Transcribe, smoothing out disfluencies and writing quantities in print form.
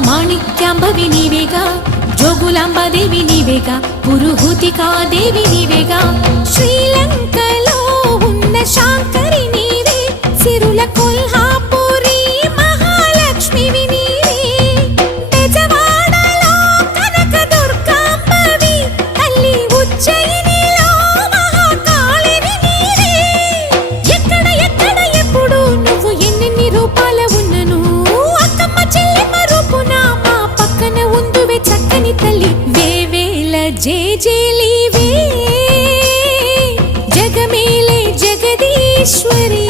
మాణిక్యాంబవి నీవేగా, జోగులాంబాదేవి నీవేగా, పురుహూతికాదేవి నీవేగా, శ్రీలంకలో ఉన్న శాంకరి నీవే, సిరుల కొల్హాపురి మహాలక్ష్మివి నీవే, బెజవాడలో కనక దుర్గాంబవి, తల్లి ఉజ్జయినిలో మహాకాళివి నీవే. ఎక్కడ ఎక్కడ ఎప్పుడు నువ్వు ఎన్నెన్ని రూపాల ఉన్నను, అక్కమ్మ చెల్లెమ్మ రూపున మా పక్కన ఉందువే చక్కని తల్లి. వేవేల జేజేలివే, జగమేలే జగదీశ్వరి.